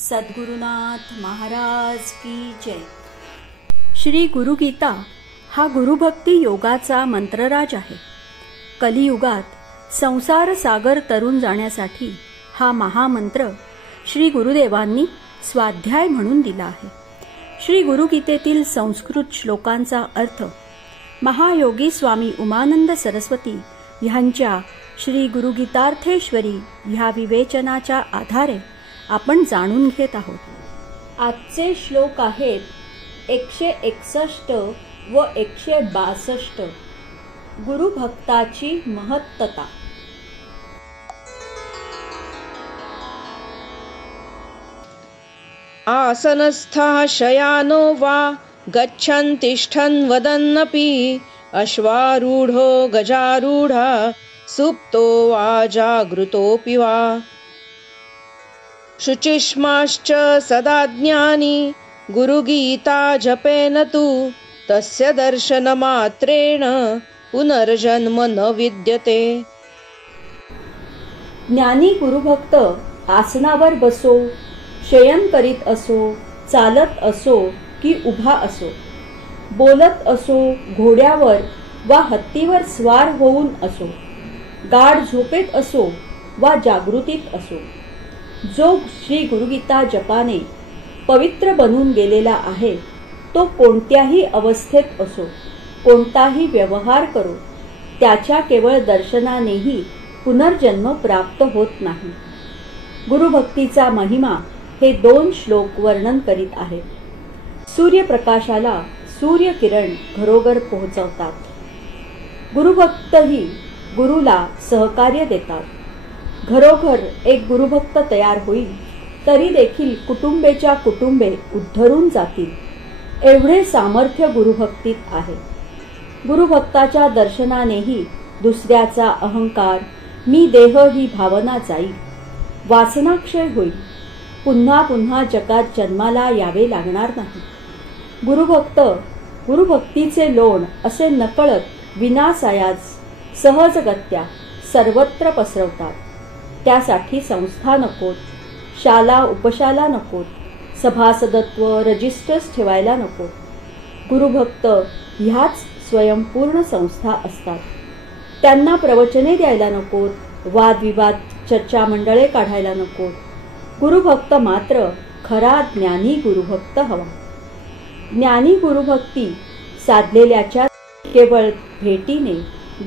सद्गुरुनाथ महाराज की जय। श्री गुरुगीता हा गुरुभक्ती योगाचा मंत्रराज आहे। कलियुगात संसार सागर तरून जाण्यासाठी हा महामंत्र श्री गुरुदेवांनी स्वाध्याय म्हणून दिला आहे। श्री गुरुगीतेतील संस्कृत श्लोकांचा अर्थ महायोगी स्वामी उमानंद सरस्वती ह्यांच्या श्री गुरुगीतार्थेश्वरी ह्या विवेचनाच्या आधारे आपण जाणून घेत आहोत। आजचे श्लोक आहेत 161 व 162। गुरुभक्ताची महत्तता। आसनस्थः शयानो वा गच्छन् तिष्ठन् वदन्नपि अश्वारूढो गजारूढः सुप्तो वा जागृतोऽपि वा शुचिष्माश्च सदा ज्ञानी गुरुगीता जपेन तु तस्य दर्शनमात्रेण पुनर्जन्म न विद्यते। ज्ञानी गुरुभक्त आसनावर बसो, शयन करीत असो, चालत असो की उभा असो, बोलत असो, घोड्यावर वा हत्तीवर स्वार होऊन असो, गाढ झोपेत असो वा जागृतीत असो, जो श्री गुरुगीता जपाने पवित्र बनून गेलेला आहे तो कोणत्याही अवस्थेत असो, कोणताही व्यवहार करो, त्याच्या केवळ दर्शनानेही पुनर्जन्म प्राप्त होत नाही। गुरुभक्तीचा महिमा हे 2 श्लोक वर्णन करीत आहेत। सूर्यप्रकाशाला सूर्यकिरण घरोघर पोहोचवतात। गुरुभक्तही गुरुला सहकार्य देतात। घरोघर एक गुरुभक्त तयार होईल तरी देखील कुटुंबेच्या कुटुंबे उद्धरून जातील एवढे सामर्थ्य गुरुभक्तीत आहे। गुरुभक्ताच्या दर्शनानेही दुसऱ्याचा अहंकार, मी देह ही भावना जाईल, वासनाक्षय होईल, पुन्हा पुन्हा जगात जन्माला यावे लागणार नाही। गुरुभक्त गुरुभक्तीचे लोण असे नकळत विनासायास सहजगत्या सर्वत्र पसरवतात। त्यासाठी संस्था नकोत, शाला उपशाला नकोत, सभासदत्व रजिस्टर्स ठेवायला नकोत। गुरुभक्त ह्याच स्वयंपूर्ण संस्था असतात। त्यांना प्रवचने द्यायला नकोत, वादविवाद चर्चा मंडळे काढायला नकोत। गुरुभक्त मात्र खरा ज्ञानी गुरुभक्त हवा। ज्ञानी गुरुभक्ती साधलेल्याच्या केवळ भेटीने,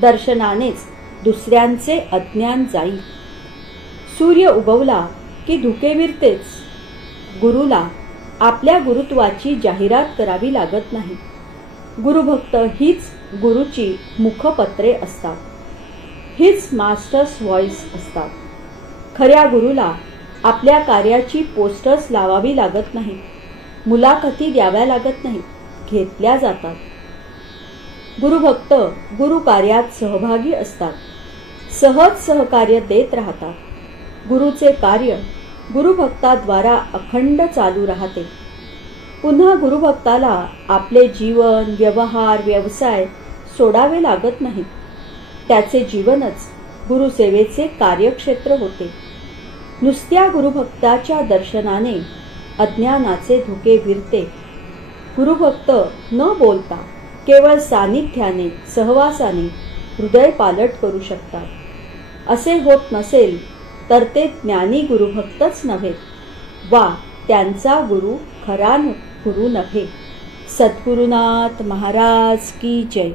दर्शनानेच दुसऱ्यांचे अज्ञान जाईल। सूर्य उगवला की धुके विरतेच। गुरुला आपल्या गुरुत्वाची जाहिरात करावी लागत नाही। गुरुभक्त हीच गुरुची मुखपत्रे असतात, हीच मास्टर्स व्हॉइस असतात। खऱ्या गुरुला आपल्या कार्याची पोस्टर्स लावावी लागत नाही, मुलाखती द्याव्या लागत नाही, घेतल्या जातात। गुरुभक्त गुरु कार्यात सहभागी असतात, सहज सहकार्य देत राहतात। गुरुचे कार्य गुरुभक्ताद्वारा अखंड चालू राहते। पुन्हा गुरुभक्ताला आपले जीवन, व्यवहार, व्यवसाय सोडावे लागत नाहीत। त्याचे जीवनच गुरुसेवेचे कार्यक्षेत्र होते। नुसत्या गुरुभक्ताच्या दर्शनाने अज्ञानाचे धुके विरते। गुरुभक्त न बोलता केवळ सानिध्याने, सहवासाने हृदय पालट करू शकतात। असे होत नसेल तर ते ज्ञानी गुरुभक्तच नव्हे, वा त्यांचा गुरु खरा गुरु नव्हे। सद्गुरुनाथ महाराज की जय।